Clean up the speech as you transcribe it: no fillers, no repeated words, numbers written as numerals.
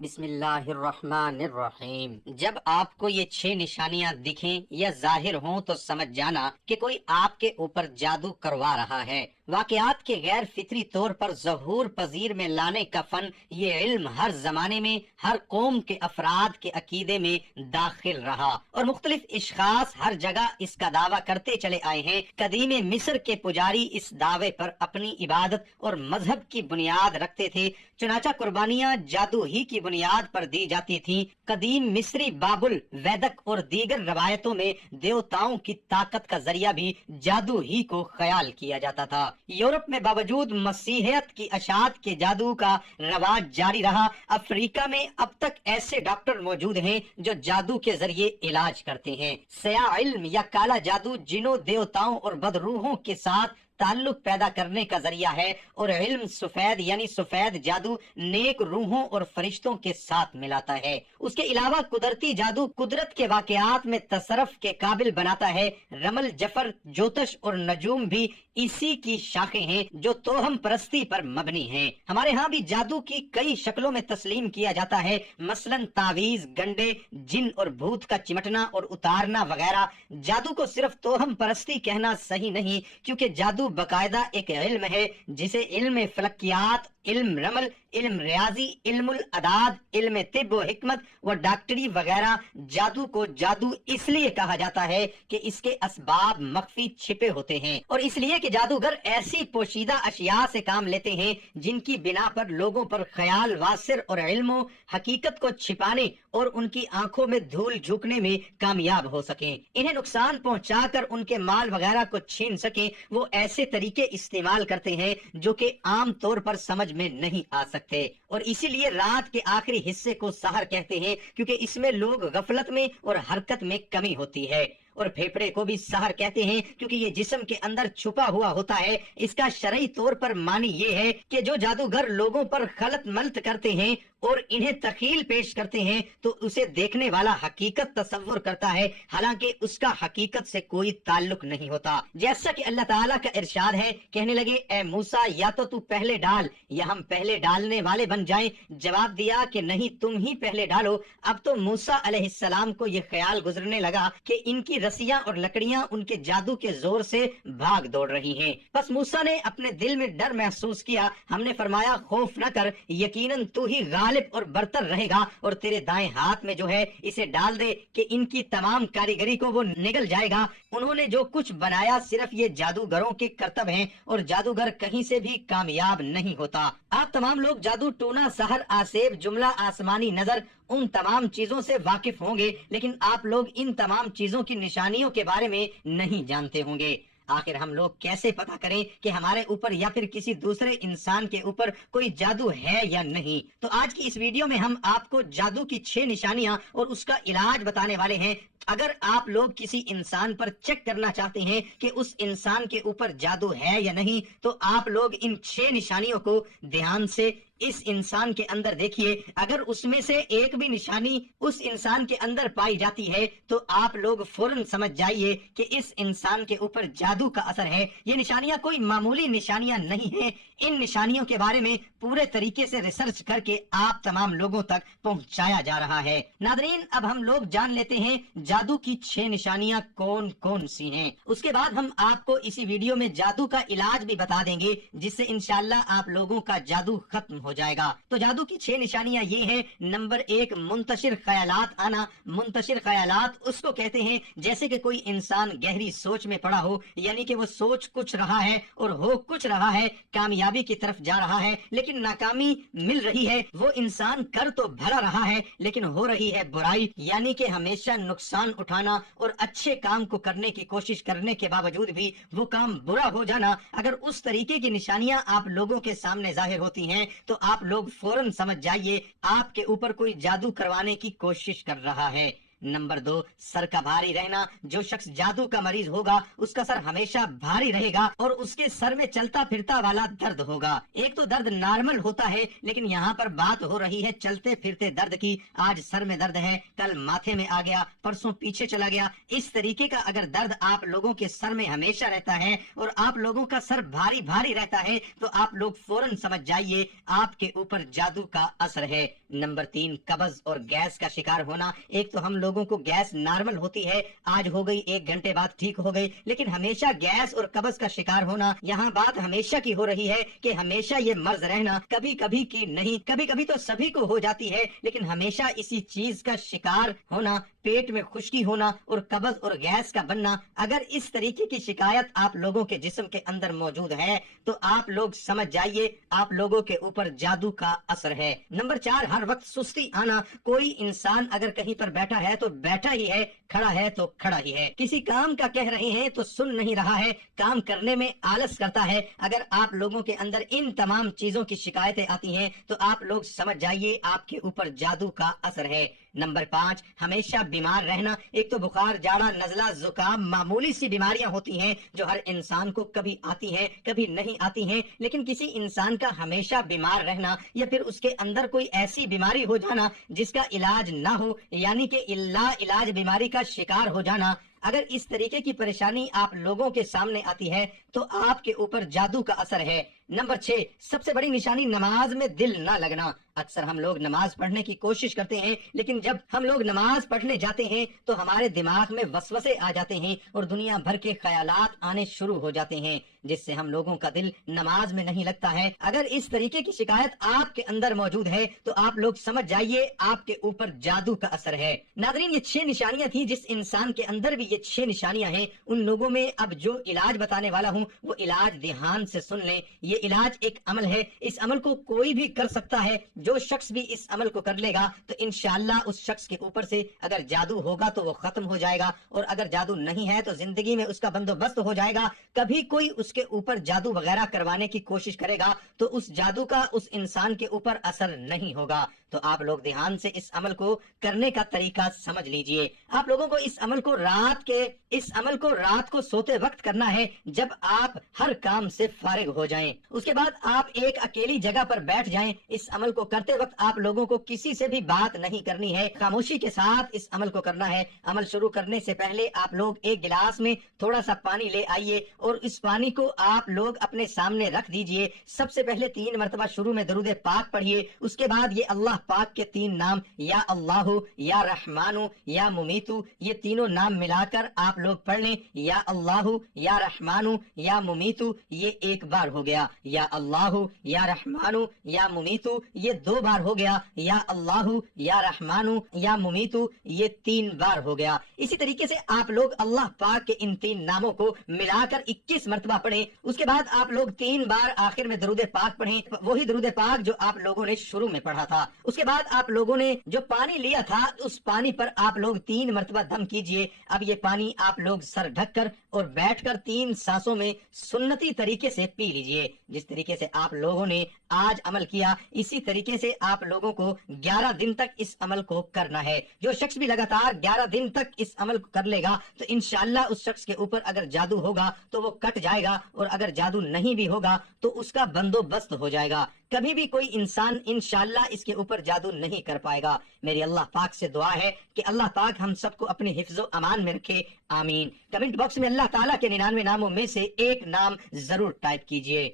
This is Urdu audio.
بسم اللہ الرحمن الرحیم۔ جب آپ کو یہ 6 نشانیاں دکھیں یا ظاہر ہوں تو سمجھ جانا کہ کوئی آپ کے اوپر جادو کروا رہا ہے۔ واقعات کے غیر فطری طور پر ظہور پذیر میں لانے کا فن، یہ علم ہر زمانے میں ہر قوم کے افراد کے عقیدے میں داخل رہا اور مختلف اشخاص ہر جگہ اس کا دعویٰ کرتے چلے آئے ہیں۔ قدیم مصر کے پجاری اس دعوے پر اپنی عبادت اور مذہب کی بنیاد رکھتے تھے، چنانچہ قربانیاں جادو ہی کی بنیاد پر دی جاتی تھیں۔ قدیم مصری بابل، ویدک اور دیگر روایتوں میں دیوتاؤں کی طاقت کا ذریعہ بھی جادو ہی کو خیال کیا جاتا تھا۔ یورپ میں باوجود مسیحیت کی اشاعت کے جادو کا رواج جاری رہا۔ افریقہ میں اب تک ایسے ڈاکٹر موجود ہیں جو جادو کے ذریعے علاج کرتے ہیں۔ سیاہ علم یا کالا جادو جنوں، دیوتاؤں اور بدروحوں کے ساتھ تعلق پیدا کرنے کا ذریعہ ہے، اور علم سفید یعنی سفید جادو نیک روحوں اور فرشتوں کے ساتھ ملاتا ہے۔ اس کے علاوہ قدرتی جادو قدرت کے واقعات میں تصرف کے قابل بناتا ہے۔ رمل، جفر، جوتش اور نجوم بھی اسی کی شاخیں ہیں جو توہم پرستی پر مبنی ہیں۔ ہمارے ہاں بھی جادو کی کئی شکلوں میں تسلیم کیا جاتا ہے، مثلاً تعویذ، گنڈے، جن اور بھوت کا چمٹنا اور اتارنا وغیرہ۔ جادو کو صرف توہم پرستی کہنا صحیح نہیں، کیونکہ جادو باقاعدہ ایک علم ہے جسے علم فلکیات، علم رمل، علم ریاضی، علم الاداد، علم طب و حکمت و ڈاکٹری وغیرہ۔ جادو کو جادو اس لیے کہا جاتا ہے کہ اس کے اسباب مخفی چھپے ہوتے ہیں، اور اس لیے کہ جادوگر ایسی پوشیدہ اشیاء سے کام لیتے ہیں جن کی بنا پر لوگوں پر خیال واسر اور علم و حقیقت کو چھپانے اور ان کی آنکھوں میں دھول جھونکنے میں کامیاب ہو سکیں، انہیں نقصان پہنچا کر ان کے مال وغیرہ کو چھین سکیں۔ وہ ایسے طریقے استعمال کرتے ہیں جو کہ عام طور پر سمجھ میں نہیں آ سکتے، اور اسی لیے رات کے آخری حصے کو سحر کہتے ہیں، کیونکہ اس میں لوگ غفلت میں اور حرکت میں کمی ہوتی ہے۔ اور پھیپھڑے کو بھی سحر کہتے ہیں کیونکہ یہ جسم کے اندر چھپا ہوا ہوتا ہے۔ اس کا شرعی طور پر معنی یہ ہے کہ جو جادوگر لوگوں پر خلط ملط کرتے ہیں اور انہیں تخیل پیش کرتے ہیں تو اسے دیکھنے والا حقیقت تصور کرتا ہے، حالانکہ اس کا حقیقت سے کوئی تعلق نہیں ہوتا۔ جیسا کہ اللہ تعالیٰ کا ارشاد ہے، کہنے لگے اے موسیٰ یا تو پہلے ڈال یا ہم پہلے ڈالنے والے بن جائیں۔ جواب دیا کہ نہیں، تم ہی پہلے ڈالو۔ اب تو موسیٰ علیہ السلام کو یہ خیال گزرنے لگا کہ ان کی رسیاں اور لکڑیاں ان کے جادو کے زور سے بھاگ دوڑ رہی ہیں۔ پس موسیٰ نے اپنے دل میں ڈر محسوس کیا۔ ہم نے فرمایا خوف نہ کر، یقیناً تو ہی غالب اور برتر رہے گا، اور تیرے دائیں ہاتھ میں جو ہے اسے ڈال دے کہ ان کی تمام کاریگری کو وہ نگل جائے گا۔ انہوں نے جو کچھ بنایا صرف یہ جادوگروں کے کرتب ہیں، اور جادوگر کہیں سے بھی کامیاب نہیں ہوتا۔ آپ تمام لوگ جادو ٹونا، سحر، آسیب، جملہ، آسمانی نظر، ان تمام چیزوں سے واقف ہوں گے، لیکن آپ لوگ ان تمام چیزوں کی نشانیوں کے بارے میں نہیں جانتے ہوں گے۔ آخر ہم لوگ کیسے پتہ کریں کہ ہمارے اوپر یا پھر کسی دوسرے انسان کے اوپر کوئی جادو ہے یا نہیں؟ تو آج کی اس ویڈیو میں ہم آپ کو جادو کی 6 نشانیاں اور اس کا علاج بتانے والے ہیں۔ اگر آپ لوگ کسی انسان پر چیک کرنا چاہتے ہیں کہ اس انسان کے اوپر جادو ہے یا نہیں، تو آپ لوگ ان 6 نشانیوں کو دھیان سے اس انسان کے اندر دیکھیے۔ اگر اس میں سے ایک بھی نشانی اس انسان کے اندر پائی جاتی ہے تو آپ لوگ فوراً سمجھ جائیے کہ اس انسان کے اوپر جادو کا اثر ہے۔ یہ نشانیاں کوئی معمولی نشانیاں نہیں ہیں، ان نشانیوں کے بارے میں پورے طریقے سے ریسرچ کر کے آپ تمام لوگوں تک پہنچایا جا رہا ہے۔ ناظرین، اب ہم لوگ جان لیتے ہیں جادو کی 6 نشانیاں کون کون سی ہیں۔ اس کے بعد ہم آپ کو اسی ویڈیو میں جادو کا علاج بھی بتا دیں گے، جس سے انشاءاللہ آپ لوگوں کا جادو ختم ہو جائے گا۔ تو جادو کی 6 نشانیاں یہ ہیں۔ نمبر 1، منتشر خیالات آنا۔ منتشر خیالات اس کو کہتے ہیں جیسے کہ کوئی انسان گہری سوچ میں پڑا ہو، یعنی کہ وہ سوچ کچھ رہا ہے اور ہو کچھ رہا ہے، کامیابی کی طرف جا رہا ہے لیکن ناکامی مل رہی ہے۔ وہ انسان کر تو بھلا رہا ہے لیکن ہو رہی ہے برائی، یعنی کہ ہمیشہ نقصان اٹھانا اور اچھے کام کو کرنے کی کوشش کرنے کے باوجود بھی وہ کام برا ہو جانا۔ اگر اس طریقے کی نشانیاں آپ لوگوں کے سامنے ظاہر ہوتی ہیں تو آپ لوگ فوراً سمجھ جائیے آپ کے اوپر کوئی جادو کروانے کی کوشش کر رہا ہے۔ نمبر 2، سر کا بھاری رہنا۔ جو شخص جادو کا مریض ہوگا اس کا سر ہمیشہ بھاری رہے گا اور اس کے سر میں چلتا پھرتا والا درد ہوگا۔ ایک تو درد نارمل ہوتا ہے، لیکن یہاں پر بات ہو رہی ہے چلتے پھرتے درد کی۔ آج سر میں درد ہے، کل ماتھے میں آ گیا، پرسوں پیچھے چلا گیا۔ اس طریقے کا اگر درد آپ لوگوں کے سر میں ہمیشہ رہتا ہے اور آپ لوگوں کا سر بھاری بھاری رہتا ہے تو آپ لوگ فوراً سمجھ جائیے آپ کے اوپر جادو کا اثر ہے۔ نمبر 3 قبض اور گیس کا شکار ہونا۔ ایک تو ہم لوگوں کو گیس نارمل ہوتی ہے، آج ہو گئی 1 گھنٹے بعد ٹھیک ہو گئی، لیکن ہمیشہ گیس اور قبض کا شکار ہونا، یہاں بات ہمیشہ کی ہو رہی ہے کہ ہمیشہ یہ مرض رہنا، کبھی کبھی کی نہیں، کبھی کبھی تو سبھی کو ہو جاتی ہے، لیکن ہمیشہ اسی چیز کا شکار ہونا، پیٹ میں خشکی ہونا اور قبض اور گیس کا بننا۔ اگر اس طریقے کی شکایت آپ لوگوں کے جسم کے اندر موجود ہے تو آپ لوگ سمجھ جائیے آپ لوگوں کے اوپر جادو کا اثر ہے۔ نمبر 4 ہر وقت سستی آنا۔ کوئی انسان اگر کہیں پر بیٹھا ہے تو بیٹھا ہی ہے، کھڑا ہے تو کھڑا ہی ہے، کسی کام کا کہہ رہے ہیں تو سن نہیں رہا ہے، کام کرنے میں آلس کرتا ہے۔ اگر آپ لوگوں کے اندر ان تمام چیزوں کی شکایتیں آتی ہیں تو آپ لوگ سمجھ جائیے آپ کے اوپر جادو کا اثر ہے۔ نمبر 5 ہمیشہ بیمار رہنا۔ ایک تو بخار، جاڑا، نزلہ، زکام معمولی سی بیماریاں ہوتی ہیں جو ہر انسان کو کبھی آتی ہیں کبھی نہیں آتی ہیں، لیکن کسی انسان کا ہمیشہ بیمار رہنا یا پھر اس کے اندر کوئی ایسی بیماری ہو جانا جس کا علاج نہ ہو، یعنی کہ لا علاج بیماری کا شکار ہو جانا، اگر اس طریقے کی پریشانی آپ لوگوں کے سامنے آتی ہے تو آپ کے اوپر جادو کا اثر ہے۔ نمبر 6 سب سے بڑی نشانی نماز میں دل نہ لگنا۔ اکثر ہم لوگ نماز پڑھنے کی کوشش کرتے ہیں، لیکن جب ہم لوگ نماز پڑھنے جاتے ہیں تو ہمارے دماغ میں وسوسے آ جاتے ہیں اور دنیا بھر کے خیالات آنے شروع ہو جاتے ہیں، جس سے ہم لوگوں کا دل نماز میں نہیں لگتا ہے۔ اگر اس طریقے کی شکایت آپ کے اندر موجود ہے تو آپ لوگ سمجھ جائیے آپ کے اوپر جادو کا اثر ہے۔ ناظرین، یہ 6 نشانیاں تھیں، جس انسان کے اندر بھی یہ 6 نشانیاں ہیں، ان لوگوں میں اب جو علاج بتانے والا ہوں وہ علاج دھیان سے سن لیں۔ یہ علاج ایک عمل ہے، اس عمل کو کوئی بھی کر سکتا ہے، جو شخص بھی اس عمل کو کر لے گا تو انشاءاللہ اس شخص کے اوپر سے اگر جادو ہوگا تو وہ ختم ہو جائے گا، اور اگر جادو نہیں ہے تو زندگی میں اس کا بندوبست ہو جائے گا۔ کبھی کوئی اس کے اوپر جادو وغیرہ کروانے کی کوشش کرے گا تو اس جادو کا اس انسان کے اوپر اثر نہیں ہوگا۔ تو آپ لوگ دھیان سے اس عمل کو کرنے کا طریقہ سمجھ لیجئے۔ آپ لوگوں کو اس عمل کو رات کو سوتے وقت کرنا ہے، جب آپ ہر کام سے فارغ ہو جائیں۔ اس کے بعد آپ ایک اکیلی جگہ پر بیٹھ جائیں۔ اس عمل کو کرتے وقت آپ لوگوں کو کسی سے بھی بات نہیں کرنی ہے، خاموشی کے ساتھ اس عمل کو کرنا ہے۔ عمل شروع کرنے سے پہلے آپ لوگ ایک گلاس میں تھوڑا سا پانی لے آئیے اور اس پانی کو آپ لوگ اپنے سامنے رکھ دیجئے۔ سب سے پہلے 3 مرتبہ شروع میں درود پاک پڑھیے، اس کے بعد یہ اللہ پاک کے 3 نام یا اللہ، یا رحمان، یا ممیتو، یہ تینوں نام ملا کر آپ لوگ پڑھ لیں۔ یا اللہ، یا رحمان، یا ممیتو، یہ 1 بار ہو گیا۔ یا اللہ، یا رحمان، یا ممیتو، یہ 2 بار ہو گیا۔ یا اللہ، یا رحمان، یا ممیتو، یہ 3 بار ہو گیا۔ اسی طریقے سے آپ لوگ اللہ پاک کے ان 3 ناموں کو ملا کر 21 مرتبہ پڑھیں۔ اس کے بعد آپ لوگ 3 بار آخر میں درود پاک پڑھیں، وہی درود پاک جو آپ لوگوں نے شروع میں پڑھا تھا۔ اس کے بعد آپ لوگوں نے جو پانی لیا تھا اس پانی پر آپ لوگ 3 مرتبہ دم کیجئے۔ اب یہ پانی آپ لوگ سر ڈھک کر اور بیٹھ کر 3 سانسوں میں سنتی طریقے سے پی لیجئے۔ جس طریقے سے آپ لوگوں نے آج عمل کیا، اسی طریقے سے آپ لوگوں کو 11 دن تک اس عمل کو کرنا ہے۔ جو شخص بھی لگاتار 11 دن تک اس عمل کو کر لے گا تو انشاءاللہ اس شخص کے اوپر اگر جادو ہوگا تو وہ کٹ جائے گا، اور اگر جادو نہیں بھی ہوگا تو اس کا بندوبست ہو جائے گا۔ کبھی بھی کوئی انسان انشاءاللہ اس کے اوپر جادو نہیں کر پائے گا۔ میری اللہ پاک سے دعا ہے کہ اللہ پاک ہم سب کو اپنے حفظ و امان میں رکھے، آمین۔ کمنٹ باکس میں اللہ تعالیٰ کے 99 ناموں میں سے ایک نام ضرور ٹائپ کیجئے۔